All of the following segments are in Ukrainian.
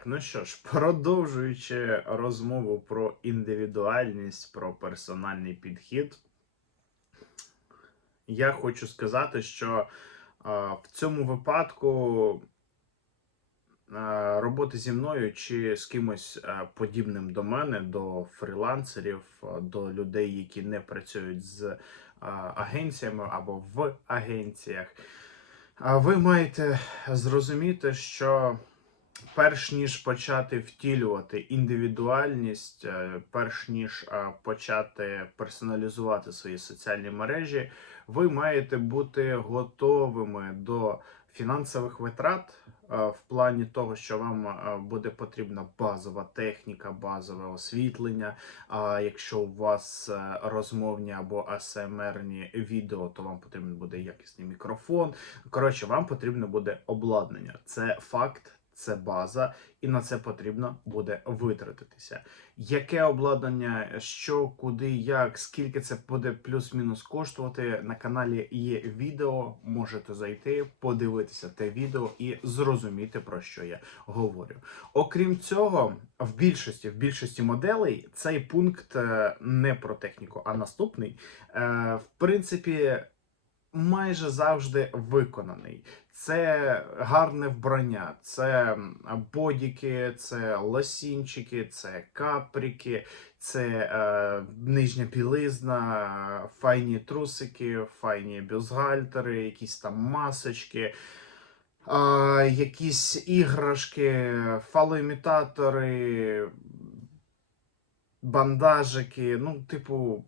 Так, ну що ж, продовжуючи розмову про індивідуальність, про персональний підхід, я хочу сказати, що а, в цьому випадку а, роботи зі мною чи з кимось а, подібним до мене, до фрілансерів, до людей, які не працюють з а, агенціями або в агенціях, а ви маєте зрозуміти, що перш ніж почати втілювати індивідуальність, е, перш ніж е, почати персоналізувати свої соціальні мережі, ви маєте бути готовими до фінансових витрат е, в плані того, що вам буде потрібна базова техніка, базове освітлення. А якщо у вас розмовні або АСМРні відео, то вам потрібен буде якісний мікрофон. Коротше, вам потрібно буде обладнання. Це факт. Це база, і на це потрібно буде витратитися. Яке обладнання, що, куди, як, скільки це буде плюс-мінус коштувати. На каналі є відео. Можете зайти, подивитися те відео і зрозуміти про що я говорю. Окрім цього, в більшості в більшості моделей цей пункт е, не про техніку, а наступний, е, в принципі, майже завжди виконаний. Це гарне вбрання, це бодіки, це лосінчики, це каприки, це е, нижня білизна, файні трусики, файні бюстгальтери, якісь там масочки, е, якісь іграшки, фалоімітатори, бандажики. Ну, типу.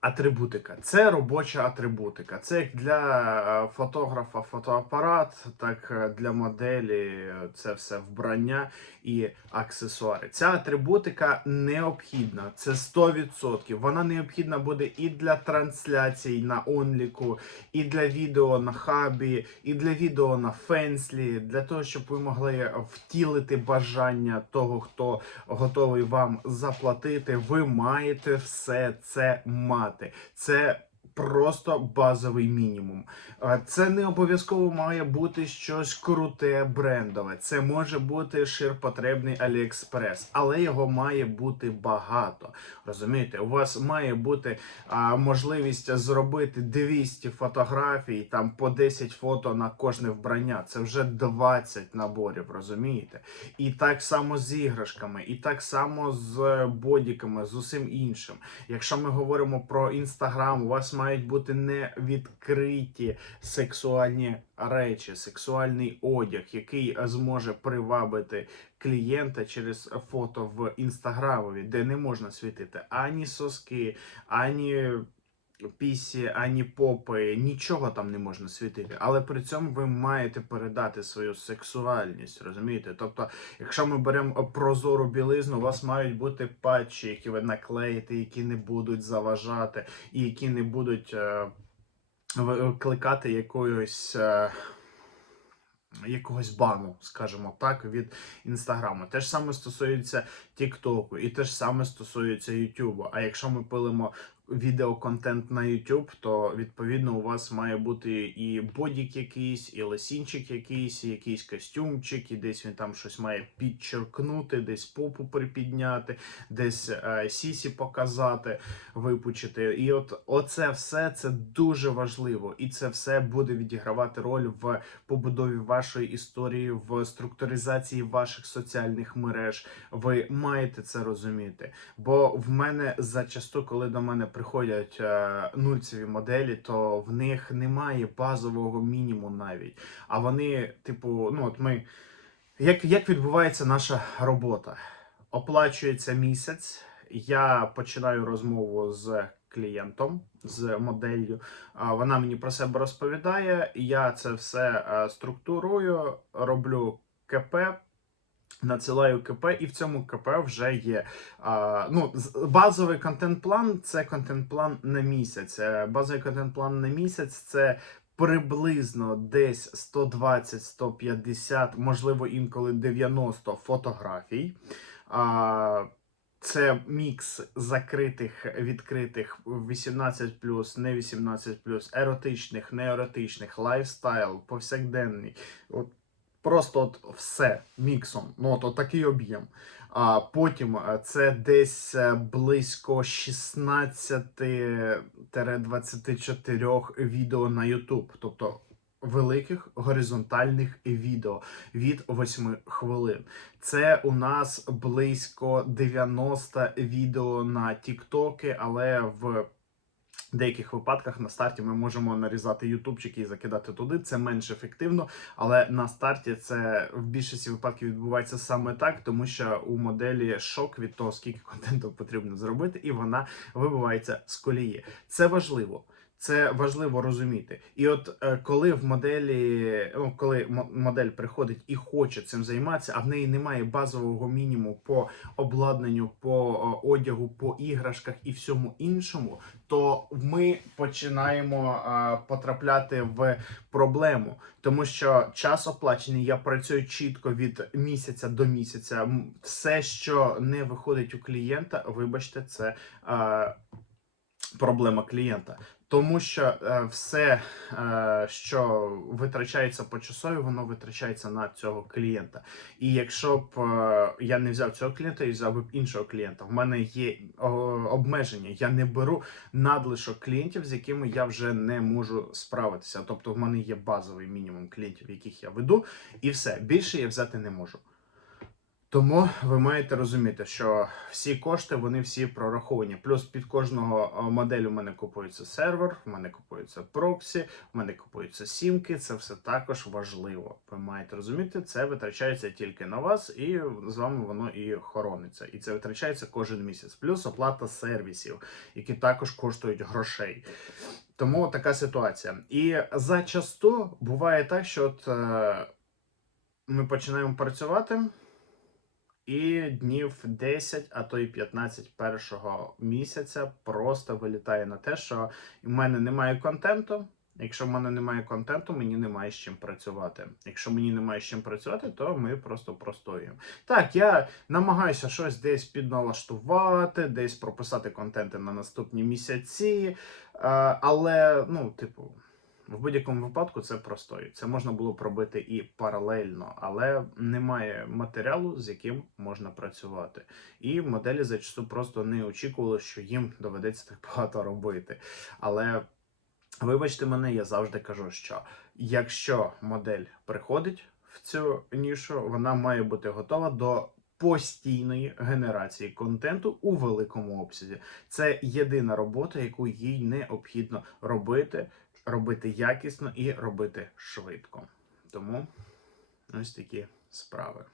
Атрибутика. Це робоча атрибутика. Це як для е, фотографа фотоапарат, так е, для моделі е, це все вбрання і аксесуари. Ця атрибутика необхідна. Це 100%. Вона необхідна буде і для трансляцій на онліку, і для відео на хабі, і для відео на фенслі, для того, щоб ви могли втілити бажання того, хто готовий вам заплатити. Ви маєте все це мати. Це просто базовий мінімум. Це не обов'язково має бути щось круте, брендове. Це може бути ширпотребний Аліекспрес, але його має бути багато. Розумієте, у вас має бути а, можливість зробити 200 фотографій, там по 10 фото на кожне вбрання. Це вже 20 наборів, розумієте? І так само з іграшками, і так само з бодіками, з усім іншим. Якщо ми говоримо про інстаграм, у вас мають бути не відкриті сексуальні речі, сексуальний одяг, який зможе привабити клієнта через фото в інстаграмові, де не можна світити ані соски, ані. Пісі, ані попи, нічого там не можна світити, але при цьому ви маєте передати свою сексуальність, розумієте? Тобто, якщо ми беремо прозору білизну, у вас мають бути патчі, які ви наклеїте, які не будуть заважати, і які не будуть е, викликати якоюсь. Е, Якогось бану, скажімо так, від інстаграму. Те ж саме стосується Тіктоку, і те ж саме стосується Ютубу. А якщо ми пилимо відеоконтент на YouTube, то відповідно у вас має бути і бодік якийсь, і лосінчик якийсь, і якийсь костюмчик, і десь він там щось має підчеркнути, десь попу припідняти, десь е, сісі показати, випучити. І от оце все це дуже важливо, і це все буде відігравати роль в побудові вашої історії, в структуризації ваших соціальних мереж. Ви маєте це розуміти. Бо в мене зачасту, коли до мене приходять е, нульцеві моделі, то в них немає базового мінімуму навіть. А вони, типу, ну от ми. Як, як відбувається наша робота? Оплачується місяць. Я починаю розмову з клієнтом, з моделлю. Вона мені про себе розповідає. Я це все е, структурую, роблю КП. Надсилаю КП, і в цьому КП вже є а, ну, базовий контент-план це контент-план на місяць. Е, Базовий контент-план на місяць це приблизно десь 120-150, можливо, інколи 90 фотографій. А, це мікс закритих, відкритих 18+, не 18+, еротичних, нееротичних, лайфстайл, повсякденний. От Просто от все міксом. Ну, от, от такий об'єм. А потім е, це десь е, близько 16-24 відео на YouTube. Тобто великих горизонтальних відео від 8 хвилин. Це у нас близько 90 відео на Тіктоки, але в деяких випадках на старті ми можемо нарізати ютубчики і закидати туди. Це менш ефективно, але на старті це в більшості випадків відбувається саме так, тому що у моделі шок від того, скільки контенту потрібно зробити, і вона вибивається з колії. Це важливо. Це важливо розуміти. І от е, коли в моделі, ну коли мо- модель приходить і хоче цим займатися, а в неї немає базового мінімуму по обладнанню, по е, одягу, по іграшках і всьому іншому, то ми починаємо е, потрапляти в проблему, тому що час оплачений, я працюю чітко від місяця до місяця. Все, що не виходить у клієнта, вибачте, це. Проблема клієнта, тому що е, все, е, що витрачається по часові, воно витрачається на цього клієнта. І якщо б е, я не взяв цього клієнта і взяв б іншого клієнта, в мене є обмеження. Я не беру надлишок клієнтів, з якими я вже не можу справитися. Тобто, в мене є базовий мінімум клієнтів, яких я веду, і все більше я взяти не можу. Тому ви маєте розуміти, що всі кошти вони всі прораховані. Плюс під кожного е, модель у мене купується сервер, у мене купується проксі, у мене купуються сімки. Це все також важливо. Ви маєте розуміти, це витрачається тільки на вас, і з вами воно і хорониться. І це витрачається кожен місяць. Плюс оплата сервісів, які також коштують грошей. Тому така ситуація. І зачасту буває так, що от е, ми починаємо працювати. І днів 10, а то й 15 першого місяця просто вилітає на те, що в мене немає контенту. Якщо в мене немає контенту, мені немає з чим працювати. Якщо мені немає з чим працювати, то ми просто простоюємо. Так, я намагаюся щось десь підналаштувати, десь прописати контенти на наступні місяці, е, але, ну, типу. В будь-якому випадку це простою. Це можна було б робити і паралельно, але немає матеріалу, з яким можна працювати. І моделі зачасту просто не очікували, що їм доведеться так багато робити. Але вибачте мене, я завжди кажу, що якщо модель приходить в цю нішу, вона має бути готова до. Постійної генерації контенту у великому обсязі це єдина робота, яку їй необхідно робити, робити якісно і робити швидко. Тому ось такі справи.